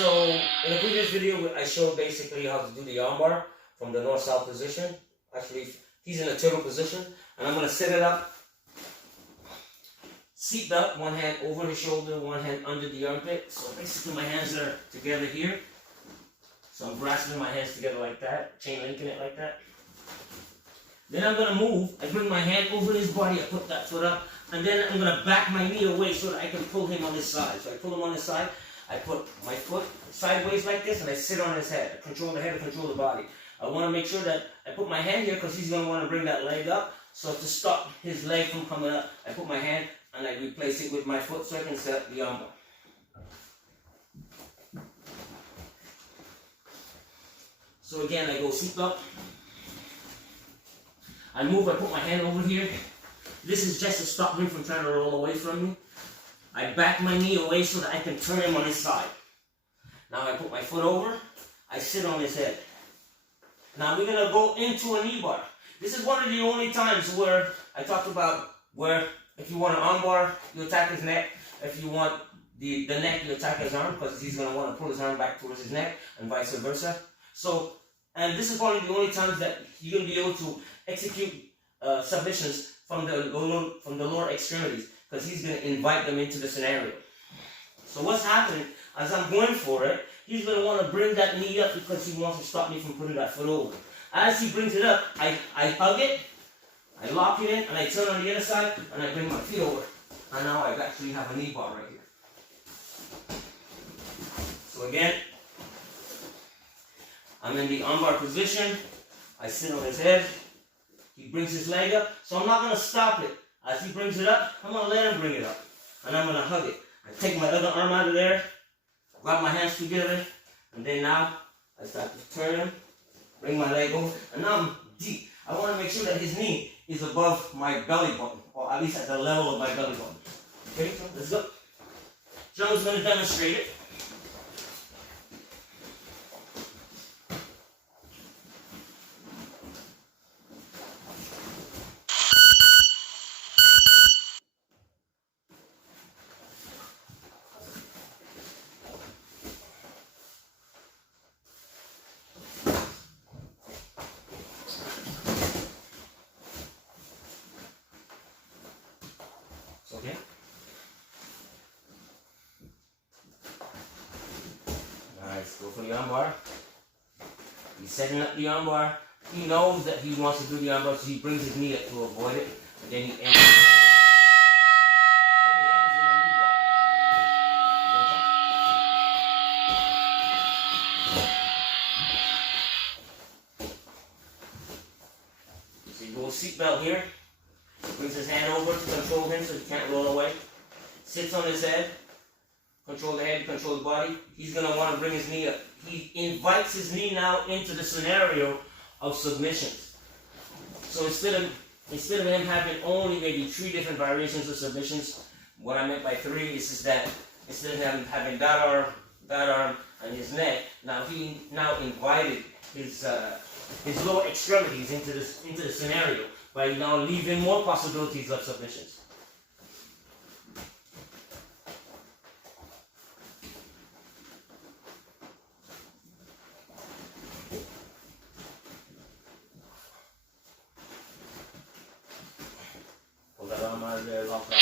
So in the previous video, I showed basically how to do the armbar from the north-south position. Actually, he's in a turtle position, and I'm going to set it up. Seat belt, one hand over his shoulder, one hand under the armpit. So basically my hands are together here. So I'm grasping my hands together like that, chain linking it like that. Then I'm going to move. I bring my hand over his body, I put that foot up, and then I'm going to back my knee away so that I can pull him on his side. So I pull him on his side, I put my foot sideways like this, and I sit on his head. I control the head, I control the body. I want to make sure that I put my hand here because he's going to want to bring that leg up. So to stop his leg from coming up, I put my hand and I replace it with my foot so I can set up the armbar. So again, I go seat belt. I move, I put my hand over here. This is just to stop him from trying to roll away from me. I back my knee away so that I can turn him on his side. Now I put my foot over, I sit on his head. Now we're going to go into a knee bar. This is one of the only times where I talked about where if you want an armbar, you attack his neck. If you want the neck, you attack his arm because he's going to want to pull his arm back towards his neck and vice versa. So, and this is one of the only times that you're going to be able to execute submissions from the lower extremities because he's going to invite them into the scenario. So what's happening as I'm going for it, he's going to want to bring that knee up because he wants to stop me from putting that foot over. As he brings it up, I hug it, I lock it in, and I turn on the other side, and I bring my feet over. And now I actually have a knee bar right here. So again, I'm in the armbar position. I sit on his head. He brings his leg up. So I'm not going to stop it. As he brings it up, I'm going to let him bring it up. And I'm going to hug it. I take my other arm out of there, grab my hands together, and then now I start to turn him, bring my leg over, and now I'm deep. I want to make sure that his knee is above my belly button, or at least at the level of my belly button. Okay, so let's go. Chung's going to demonstrate it. Okay. Nice. Go for the armbar. He's setting up the armbar. He knows that he wants to do the armbar, so he brings his knee up to avoid it. And then he ends. So he goes seatbelt here. Brings his hand over to control him so he can't roll away. Sits on his head. Control the head, control the body. He's going to want to bring his knee up. He invites his knee now into the scenario of submissions. So instead of him having only maybe 3 different variations of submissions, what I meant by 3 is that instead of him having that arm, and his neck, now he invited his lower extremities into the scenario by now leaving more possibilities of submissions. Pull that arm out of there, lock that.